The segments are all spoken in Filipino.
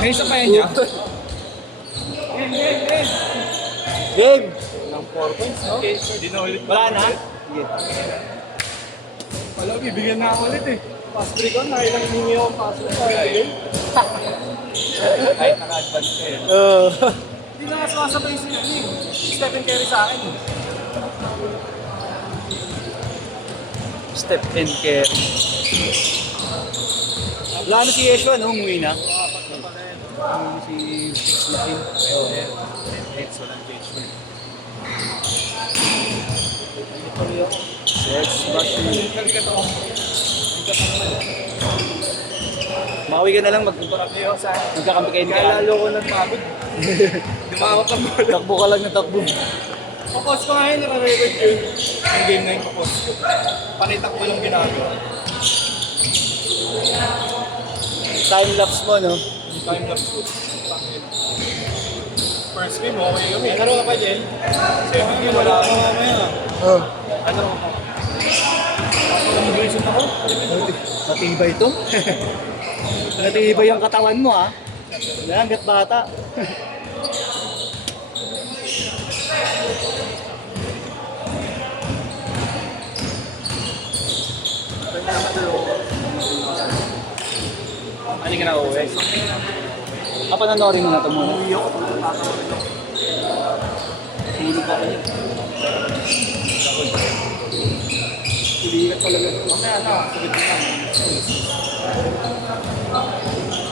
May isa pa yan niya. Game! Ng 4 points, no? Hindi na ulit. Wala na? Sige. Wala, bibigyan na ako ulit eh. Pass break ko, nakailang hingi ako pass break ko. Kahit naka-advance ka eh. Hindi na nga sumasabay si Stephen Curry sa akin. Stephen Curry. Wala na si Yeshua, no? Umuwi na. Umuwi si Six Machine. Exo lang engagement. Six Machine. Mawi ka na lang, magkakampi kayo ni Kaya. Lalo ko nagpagod. Dumako ka mo. Takbo ka lang na takbo. Papos ko nga yun, naka-record yun. Ang game na yung papos ko. Panitak ko lang ginagawa. Time lapse mo, no? Yung time lapse ko. First game, okay kami. Laro ka pa, Jen? Second game, wala ako mamaya. Ano? Celebration ako? Matibay ito. Matibay yung katawan mo, ha? Hanggat bata. Ano ka na uwi? Panonoorin mo na ito muna. Uwi ako, tatawin ako. Tulog ako niya. Tuligat talaga ito. Mamaya na, sagot ko na.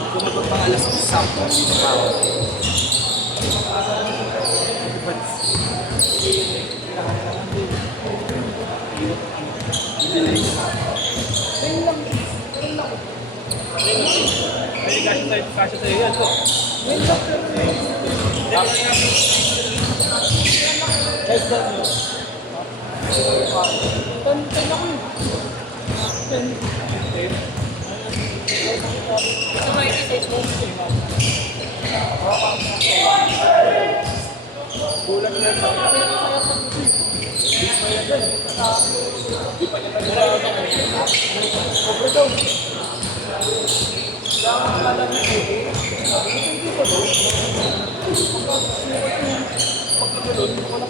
Kumagot pang alas 10 sakto, dito pa ako. Ay, kasya tayo yan po. Bulan na sa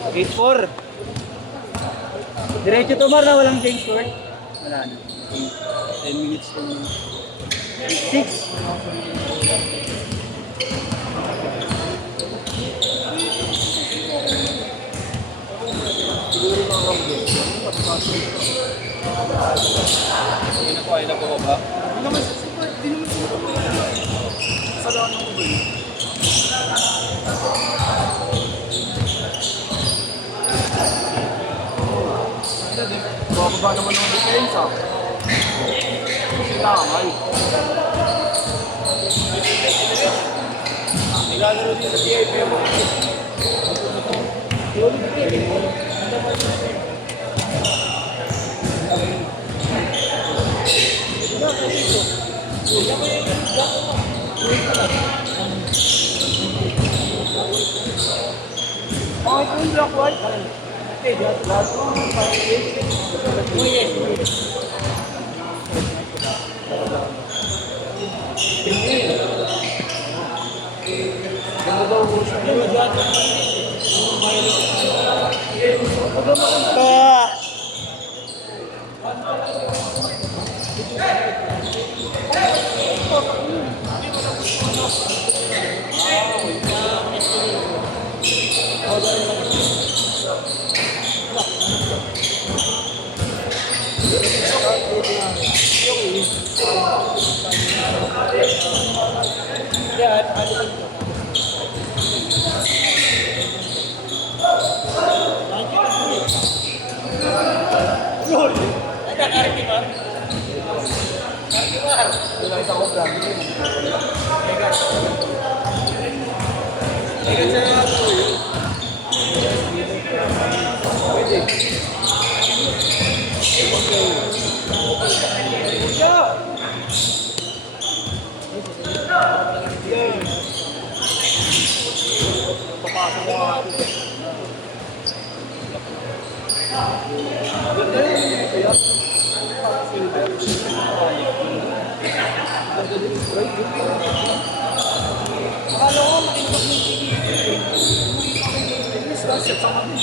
Gate 4. Diretso to, Mar, na walang change court. Wala na. 10 minutes to. 6. Hindi na po ay nagpapaba. Hindi naman sila sa lawan ng kubo yun. Bababa naman ng depensa. Kailangan. Nilalaro din sa TIP mo. Bakit yung black white? Okay, black set sa kami.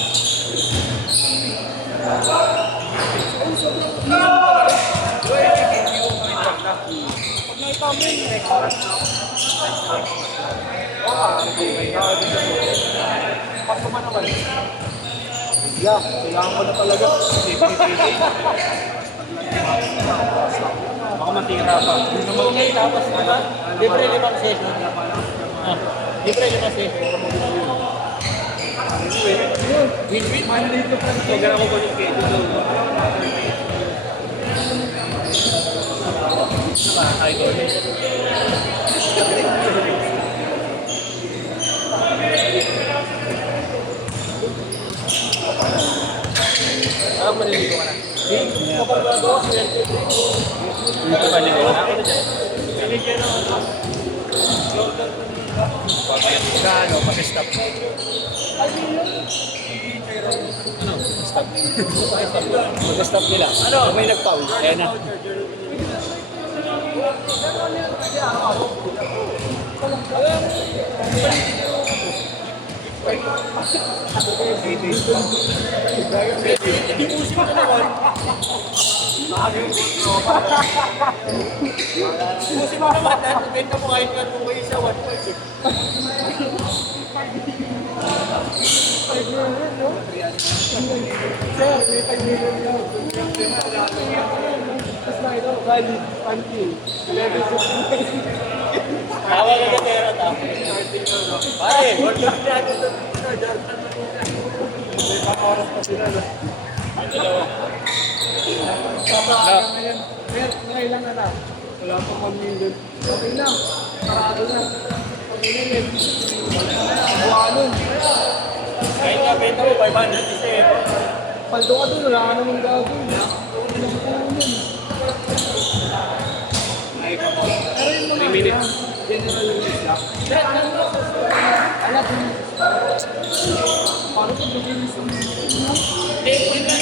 Pag nakita mo yun, pag naman naman, yeah, kailangan ko na talaga. Baka matira pa. Okay, tapos diba? Libre 5 session. Libre 5 session. Win-win. Monday to Friday. So, ganun ko yung schedule. Parang maliligo ka na. Kapag bago, Dito ba ligo na? binigyan ng ano. Ano, mag-stop. Mag-stop nila. Ano? May nag-foul. Ayan na. Ibusin mo naman. Ibusin mo naman. Dahil benta mo kahit nga kung may isa 1.5. Tawa ka na pera tapos. Pare, work out na ako ito. Ngayon na na. Wala pa pag-million. Okay lang. Parado na. Pag-million. Buwanon. Kahit nga benta mo, 500 isa eh. Paldo ka doon. Wala ka namang gagawin. Pero yung mga 3 minutes. general release lang. Alam mo. Paano ito mag-release yung Hindi, hindi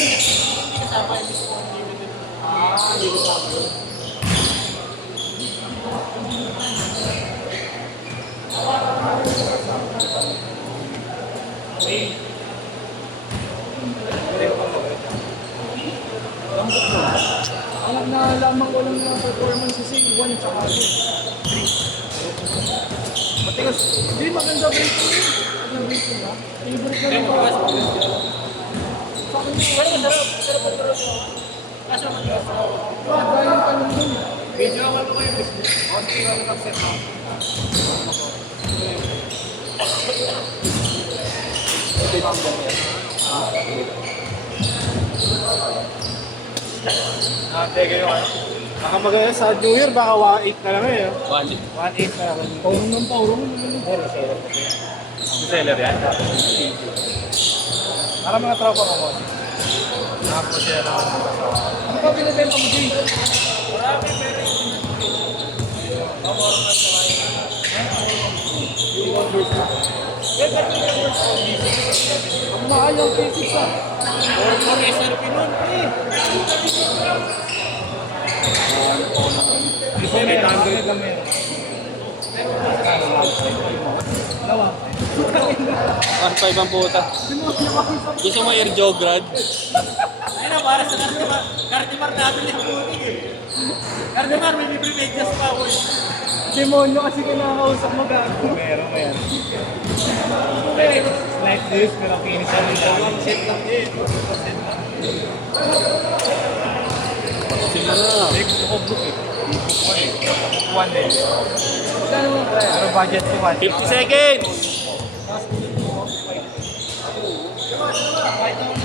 kasama yung mismo. hindi ko sabi. Ang naalaman ko lang ng performance kasi 1 tsaka 2. 3. Matigas. Hindi maganda break ko yun. Ano break ko ba? Favorite na lang ako. Sa akin yung Pero masarap. Masarap ang tulog mo. Kaso matigas. galing pa lang dun. Video ako ito kayo business. Okay, ako mag-set up. Teka yung ano. Baka maganda sa New Year, baka 1.8 na lang eh. 1.8 na lang. Paurong ng paurong. Seller yan. Para mga tropa ko mo. Nakapos siya na. Ano ba binibenta mo din? Marami pero Ang mahal yung physics ah. or more SRP nun. Ito may 100 lang meron. Dalawa. 1.5 ang puta. Gusto mo air jograd? Ayun na, para sa Cartimar nabili ang putik eh. Cartimar, may libre medyas pa ako eh. Demonyo kasi kinakausap mo gago. Meron mo yan. Like this, pero finish ang Dalawang set lang eh. Sila na. Gusto ko book eh. Book ko eh. Book 1 eh. Pero budget ko 1. 50 seconds!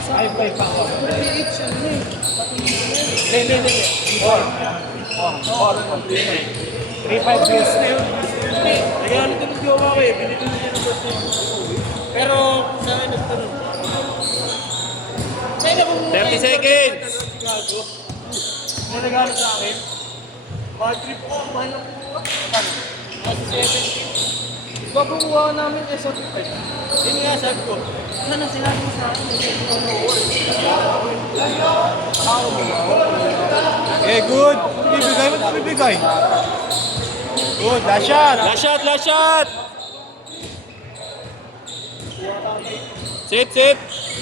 Ay, pa ako. Hindi. 3-5 years na yun. Nagano ito ng jowa ko eh. Pinito na niya ng birthday. Pero sa akin nagtanong. Kaya na kung 30 seconds! Gago. May nagano sa akin. Bad trip ko. Mahal ang buka. Kasi 70. Babuwa namin sa 5. Yun nga sabi ko. Sana sinabi mo sa akin. Eh, good. Bibigay mo ito bibigay. Good, last shot. Last shot! Last shot! Sit, sit!